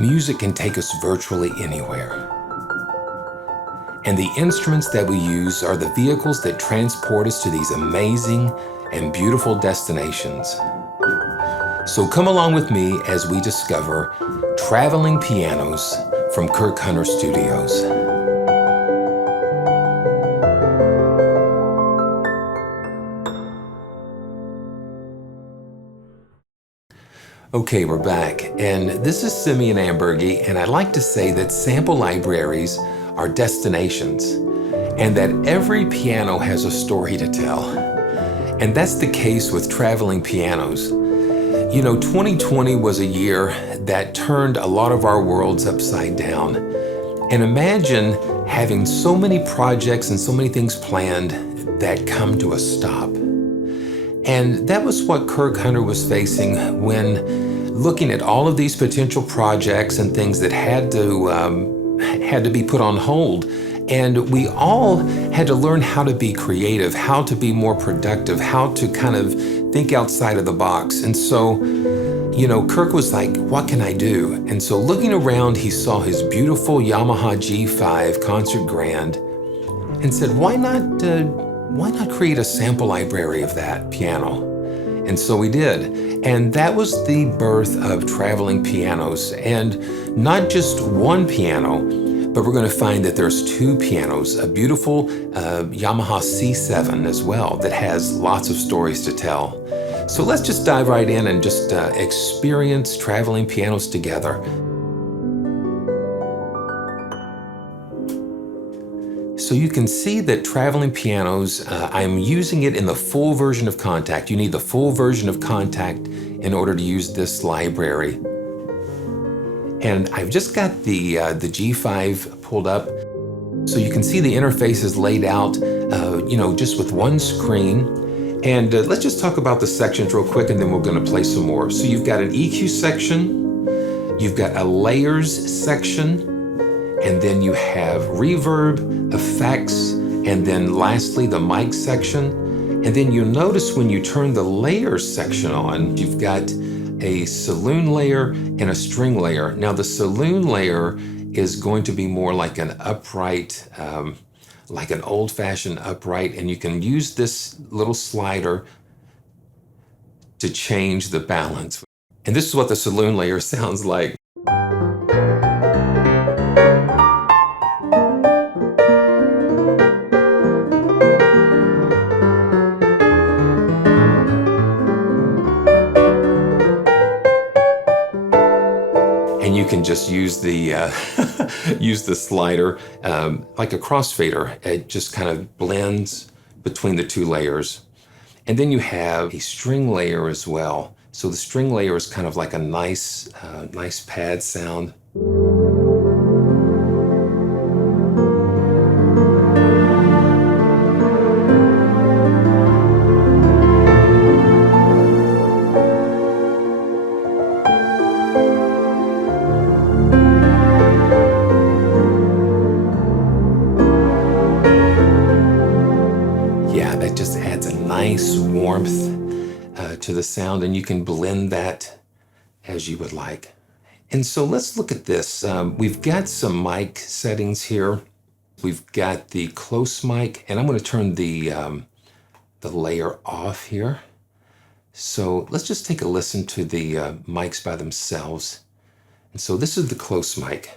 Music can take us virtually anywhere. And the instruments that we use are the vehicles that transport us to these amazing and beautiful destinations. So come along with me as we discover traveling pianos from Kirk Hunter Studios. Okay, we're back, and this is Simeon Ambergy, and I'd like to say that sample libraries are destinations, and that every piano has a story to tell. And that's the case with traveling pianos. You know, 2020 was a year that turned a lot of our worlds upside down. And imagine having so many projects and so many things planned that come to a stop. And that was what Kirk Hunter was facing when looking at all of these potential projects and things that had to be put on hold. And we all had to learn how to be creative, how to be more productive, how to kind of think outside of the box. And so, you know, Kirk was like, what can I do? And so looking around, he saw his beautiful Yamaha G5 Concert Grand and said, why not create a sample library of that piano? And so we did. And that was the birth of traveling pianos. And not just one piano, but we're going to find that there's two pianos, a beautiful Yamaha C7 as well that has lots of stories to tell. So let's just dive right in and just experience traveling pianos together. So you can see that traveling pianos, I'm using it in the full version of Kontakt. You need the full version of Kontakt in order to use this library. And I've just got the G5 pulled up. So you can see the interface is laid out, you know, just with one screen. And let's just talk about the sections real quick, and then we're going to play some more. So you've got an EQ section, you've got a layers section, and then you have reverb, effects, and then lastly the mic section. And then you'll notice when you turn the layers section on, you've got a saloon layer and a string layer. Now the saloon layer is going to be more like an upright, like an old-fashioned upright, and you can use this little slider to change the balance. And this is what the saloon layer sounds like. And you can just use the use the slider like a crossfader. It just kind of blends between the two layers. And then you have a string layer as well. So the string layer is kind of like a nice pad sound. That just adds a nice warmth to the sound, and you can blend that as you would like. And so let's look at this. We've got some mic settings here. We've got the close mic, and I'm going to turn the layer off here. So let's just take a listen to the mics by themselves. And so this is the close mic.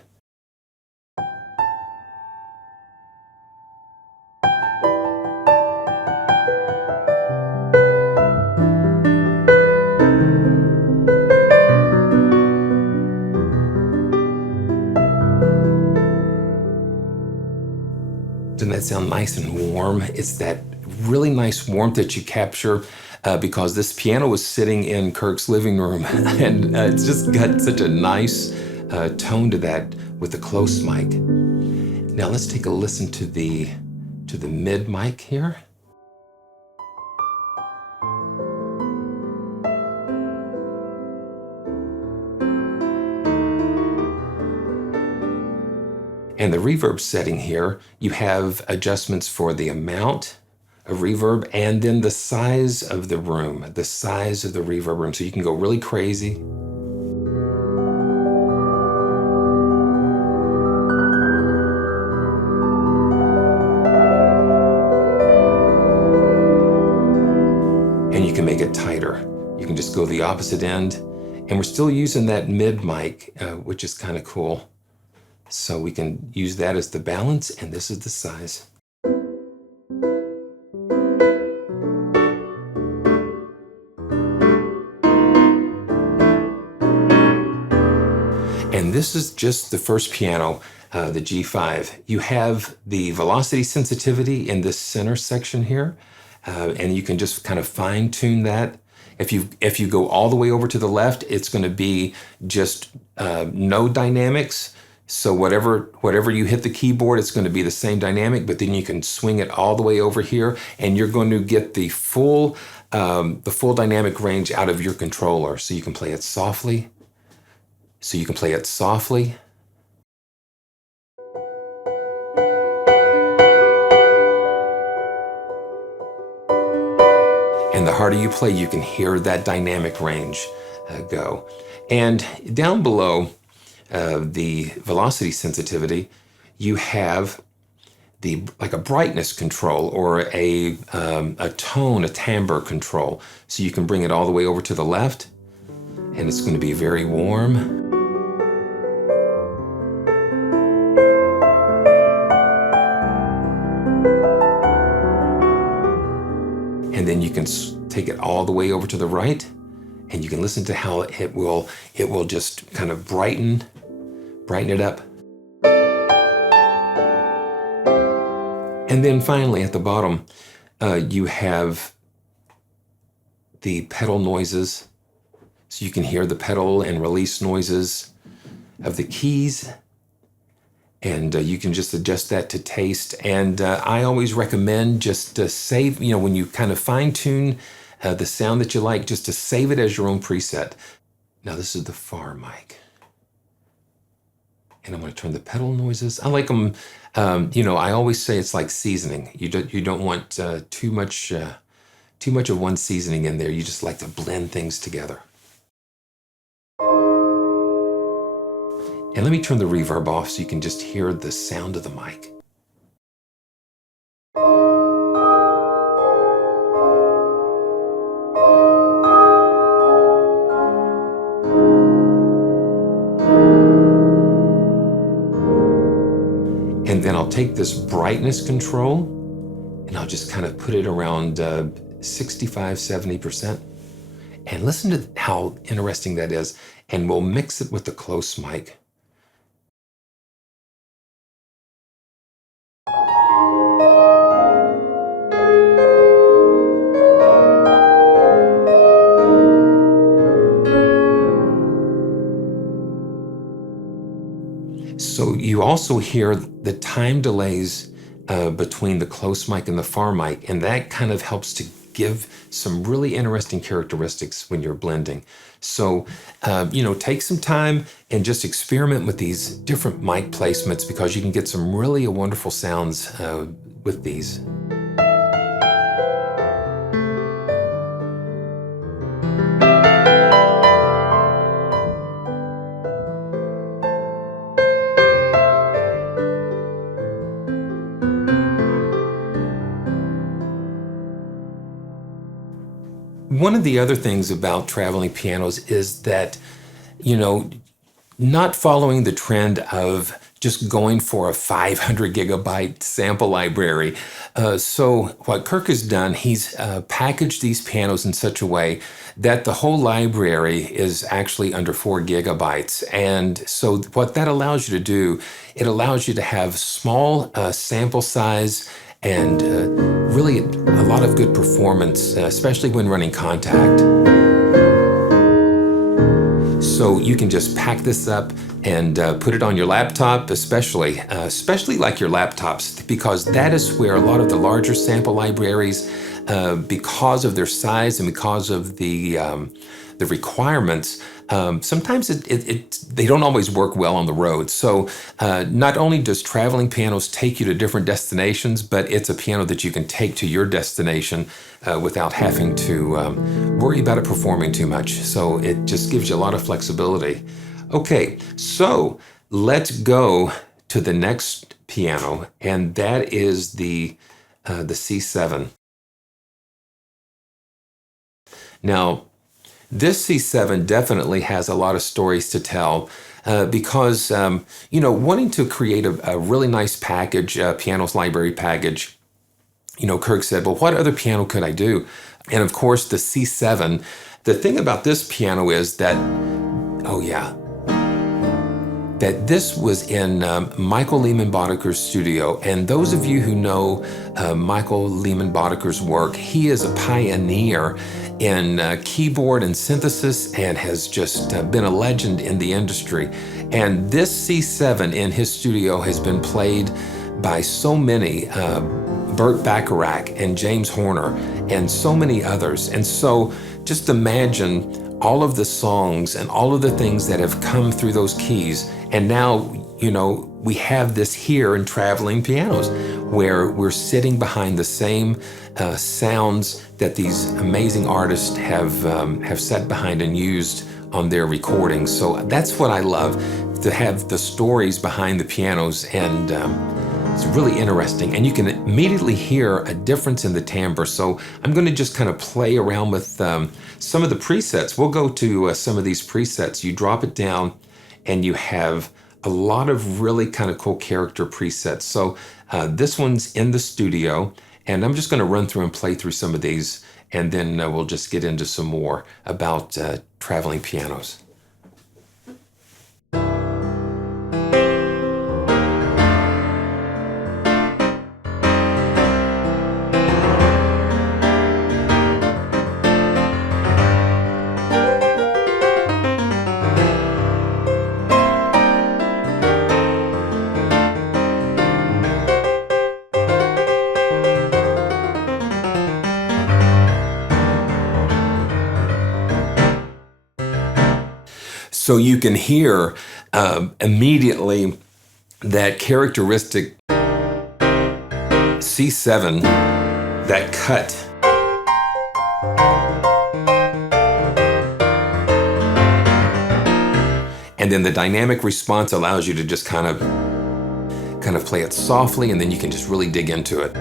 Doesn't that sound nice and warm? It's that really nice warmth that you capture because this piano was sitting in Kirk's living room, and it's just got such a nice tone to that with the close mic. Now let's take a listen to the mid mic here. And the reverb setting here, you have adjustments for the amount of reverb and then the size of the room, the size of the reverb room. So you can go really crazy. You can just go the opposite end. And we're still using that mid mic, which is kind of cool. So we can use that as the balance, and this is the size. And this is just the first piano, the G5. You have the velocity sensitivity in this center section here, and you can just kind of fine tune that. If you go all the way over to the left, it's going to be just no dynamics. So whatever you hit the keyboard, it's going to be the same dynamic, but then you can swing it all the way over here, and you're going to get the full dynamic range out of your controller. So you can play it softly. And the harder you play, you can hear that dynamic range go. And down below the velocity sensitivity, you have like a brightness control or a tone, a timbre control. So you can bring it all the way over to the left, and it's going to be very warm. And then you can take it all the way over to the right, and you can listen to how it will just kind of brighten it up. And then finally at the bottom, you have the pedal noises. So you can hear the pedal and release noises of the keys. And you can just adjust that to taste. And I always recommend just to save, when you kind of fine tune the sound that you like, just to save it as your own preset. Now this is the far mic. And I'm going to turn the pedal noises. I like them, I always say it's like seasoning. You don't want too much of one seasoning in there. You just like to blend things together. And let me turn the reverb off so you can just hear the sound of the mic. And then I'll take this brightness control and I'll just kind of put it around 65, 70%. And listen to how interesting that is. And we'll mix it with the close mic. So you also hear the time delays between the close mic and the far mic, and that kind of helps to give some really interesting characteristics when you're blending. So, take some time and just experiment with these different mic placements, because you can get some really wonderful sounds with these. One of the other things about traveling pianos is that, not following the trend of just going for a 500 gigabyte sample library. So what Kirk has done, he's packaged these pianos in such a way that the whole library is actually under 4 gigabytes. And so what that allows you to do, it allows you to have small sample size and really a lot of good performance, especially when running Kontakt. So you can just pack this up and put it on your laptop, especially like your laptops, because that is where a lot of the larger sample libraries, because of their size and because of the requirements, sometimes they don't always work well on the road. So not only does traveling pianos take you to different destinations, but it's a piano that you can take to your destination without having to worry about it performing too much. So it just gives you a lot of flexibility. Okay, so let's go to the next piano, and that is the C7. Now, This C7 definitely has a lot of stories to tell because, you know, wanting to create a really nice package, pianos library package, you know, Kirk said, well, what other piano could I do? And of course, the C7. The thing about this piano is that, oh yeah, that this was in Michael Lehman Boddicker's studio. And those of you who know Michael Lehman Boddicker's work, he is a pioneer in keyboard and synthesis and has just been a legend in the industry. And this C7 in his studio has been played by so many, Burt Bacharach and James Horner and so many others. And so just imagine all of the songs and all of the things that have come through those keys. And now, you know, we have this here in Traveling Pianos, where we're sitting behind the same sounds that these amazing artists have sat behind and used on their recordings. So that's what I love, to have the stories behind the pianos, and it's really interesting. And you can immediately hear a difference in the timbre. So I'm going to just kind of play around with some of the presets. We'll go to some of these presets. You drop it down and you have a lot of really kind of cool character presets. So this one's in the studio, and I'm just going to run through and play through some of these, and then we'll just get into some more about traveling pianos. So you can hear immediately that characteristic C7, that cut. And then the dynamic response allows you to just kind of play it softly, and then you can just really dig into it.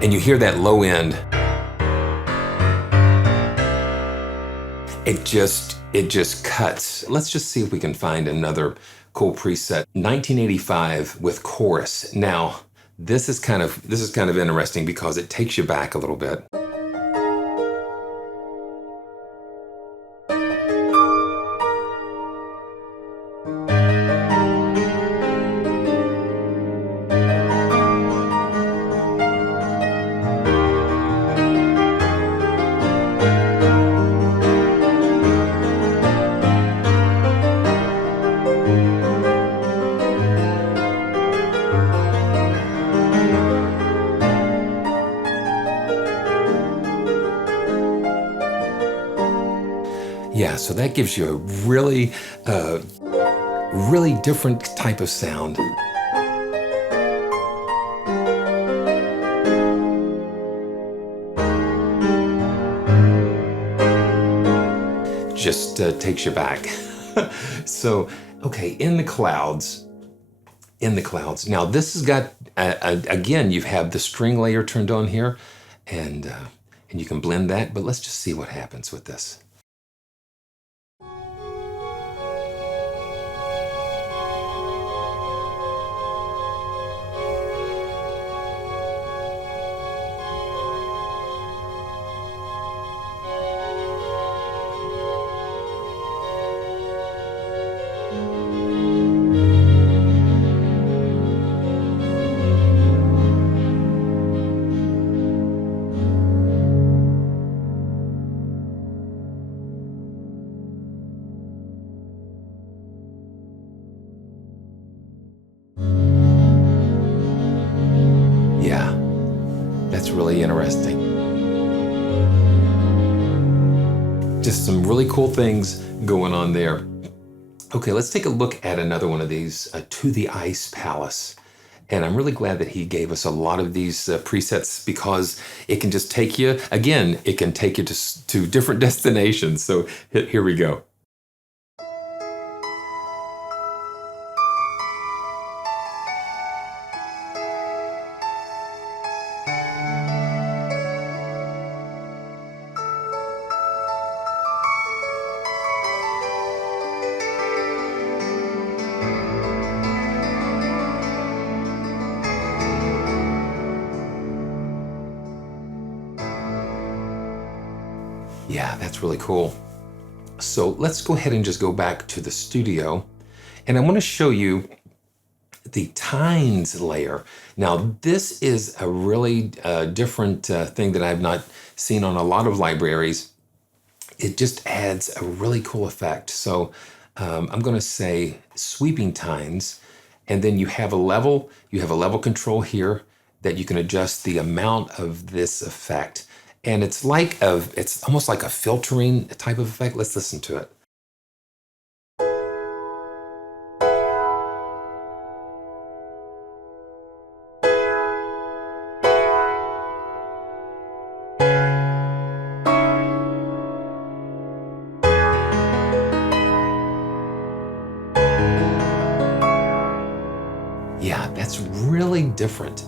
And you hear that low end. It just cuts. Let's just see if we can find another cool preset. 1985 with chorus. Now, this is kind of interesting because it takes you back a little bit. Yeah, so that gives you a really different type of sound. Just takes you back. So, okay, in the clouds. Now this has got, again, you have the string layer turned on here, and you can blend that, but let's just see what happens with this. That's really interesting. Just some really cool things going on there. Okay, let's take a look at another one of these, To the Ice Palace. And I'm really glad that he gave us a lot of these presets, because it can just take you, again, it can take you to different destinations. So here we go. Yeah, that's really cool. So let's go ahead and just go back to the studio. And I want to show you the tines layer. Now, this is a really different thing that I've not seen on a lot of libraries. It just adds a really cool effect. So I'm going to say sweeping tines, and then you have a level control here that you can adjust the amount of this effect. And it's almost like a filtering type of effect. Let's listen to it. Yeah, that's really different.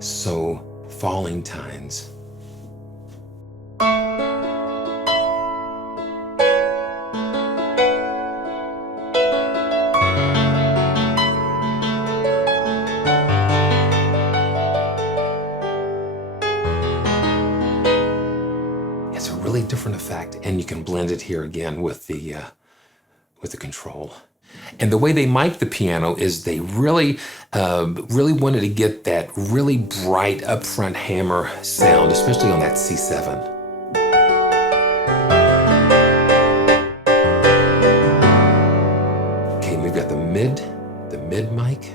So falling tines. It's a really different effect, and you can blend it here again with the control. And the way they mic the piano is they really wanted to get that really bright upfront hammer sound, especially on that C7. Okay, we've got the mid mic.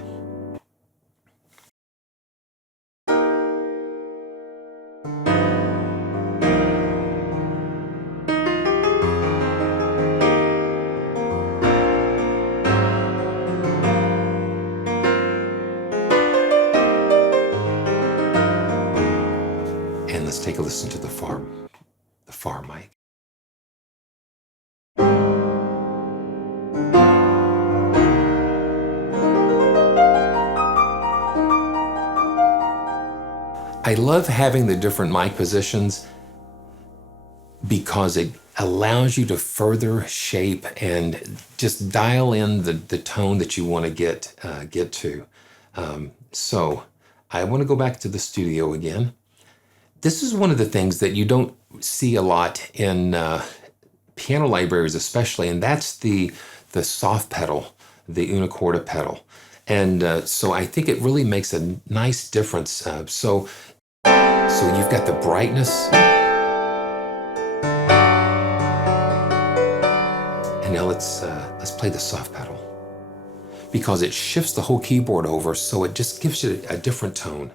And let's take a listen to the far mic. I love having the different mic positions because it allows you to further shape and just dial in the tone that you want to get to. So I want to go back to the studio again. This is one of the things that you don't see a lot in piano libraries especially, and that's the soft pedal, the una corda pedal. And so I think it really makes a nice difference. So you've got the brightness. And now let's play the soft pedal, because it shifts the whole keyboard over, so it just gives you a different tone.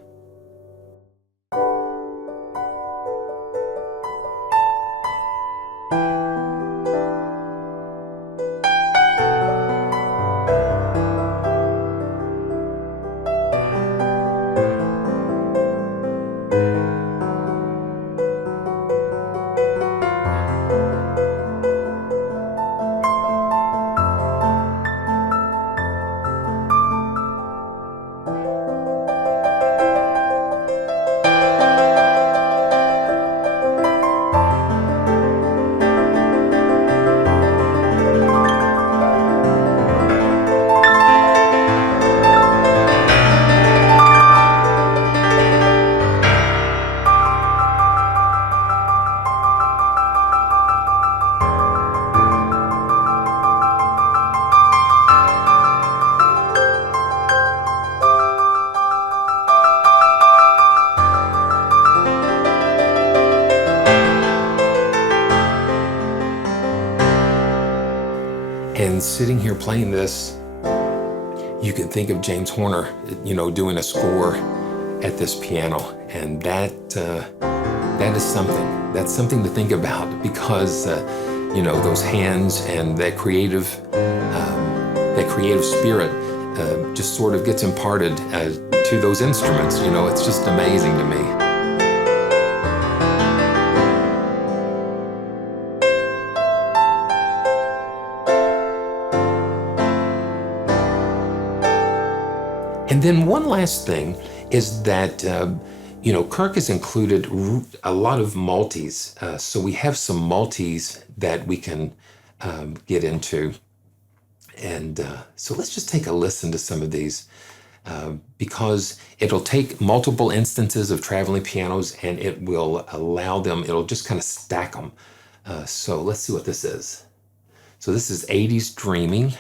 And sitting here playing this, you can think of James Horner, doing a score at this piano, and that is something. That's something to think about, because those hands and that creative spirit just sort of gets imparted to those instruments. It's just amazing to me. And then one last thing is that, Kirk has included a lot of multis. So we have some multis that we can get into. And so let's just take a listen to some of these. because it'll take multiple instances of traveling pianos and it will allow them, it'll just kind of stack them. So let's see what this is. So this is 80s Dreaming,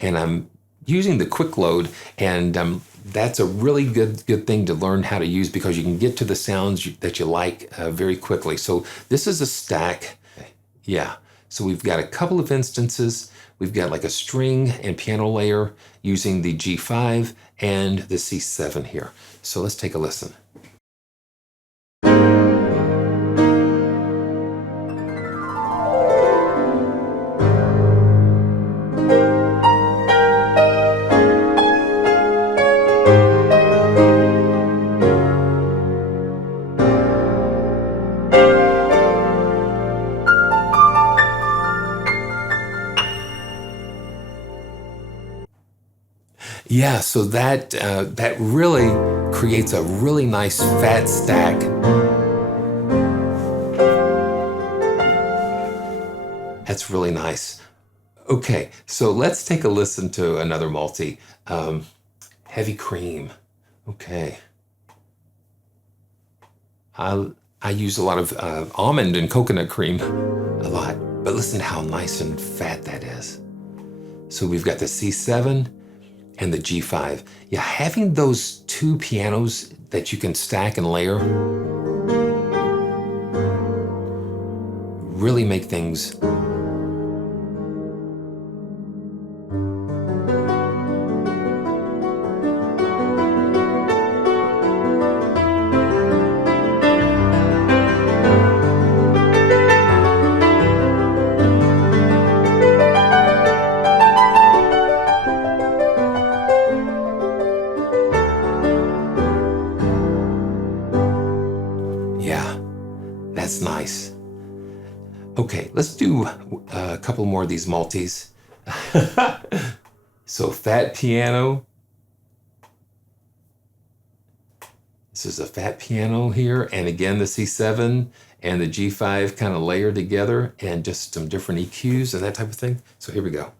and I'm using the quick load, and that's a really good thing to learn how to use because you can get to the sounds that you like very quickly. So this is a stack. Yeah, so we've got a couple of instances. We've got like a string and piano layer using the G5 and the C7 here. So let's take a listen. Yeah, so that really creates a really nice fat stack. That's really nice. Okay, so let's take a listen to another multi. Heavy Cream. Okay. I use a lot of almond and coconut cream, a lot. But listen to how nice and fat that is. So we've got the C7 and the G5. Yeah, having those two pianos that you can stack and layer really make things That's nice. Okay, let's do a couple more of these multis. So fat piano. This is a fat piano here, and again the C7 and the G5 kind of layered together, and just some different EQs and that type of thing. So here we go.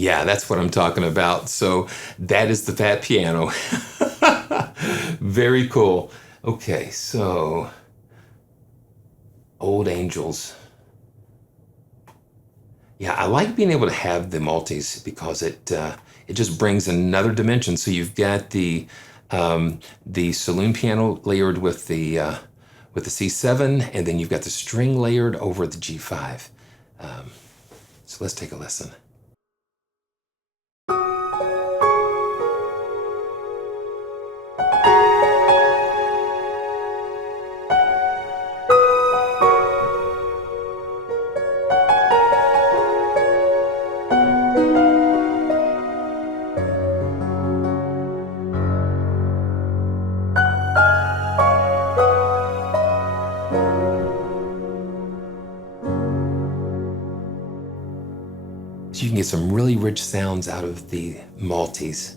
Yeah, that's what I'm talking about. So that is the fat piano. Very cool. Okay, so Old Angels. Yeah, I like being able to have the multis because it just brings another dimension. So you've got the Saloon piano layered with the C7, and then you've got the string layered over the G5. So let's take a listen. So you can get some really rich sounds out of the multis.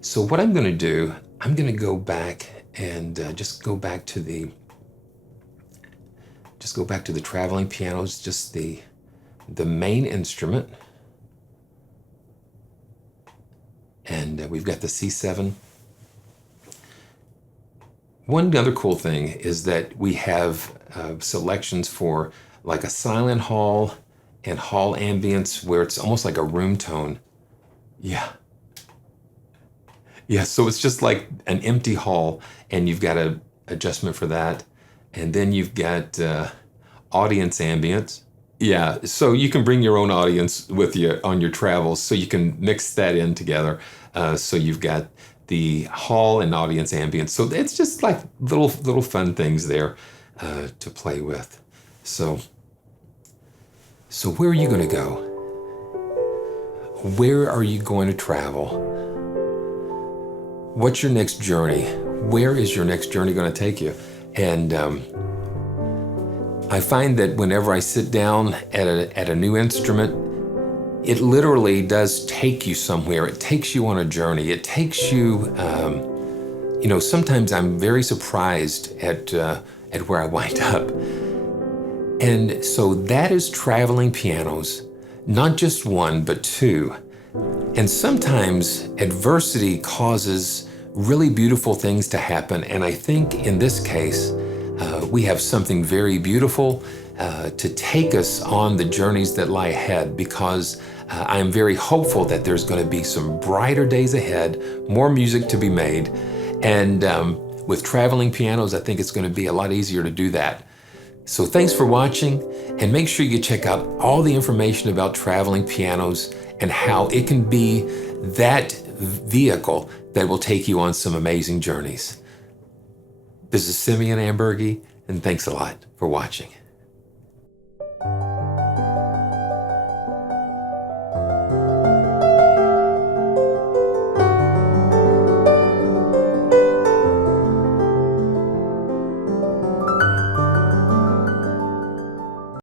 So what I'm going to do, I'm going to go back and just go back to the traveling pianos, just the main instrument, and we've got the C7. One other cool thing is that we have selections for like a silent hall and hall ambience where it's almost like a room tone. Yeah, so it's just like an empty hall, and you've got an adjustment for that. And then you've got audience ambience. Yeah, so you can bring your own audience with you on your travels, so you can mix that in together. So you've got the hall and audience ambience. So it's just like little fun things there to play with. So where are you going to go? Where are you going to travel? What's your next journey? Where is your next journey going to take you? And I find that whenever I sit down at a new instrument, it literally does take you somewhere. It takes you on a journey. It takes you, sometimes I'm very surprised at where I wind up. And so that is traveling pianos, not just one, but two. And sometimes adversity causes really beautiful things to happen. And I think in this case, we have something very beautiful to take us on the journeys that lie ahead, because I am very hopeful that there's going to be some brighter days ahead, more music to be made. And with traveling pianos, I think it's going to be a lot easier to do that. So thanks for watching, and make sure you check out all the information about traveling pianos and how it can be that vehicle that will take you on some amazing journeys. This is Simeon Ambergy, and thanks a lot for watching.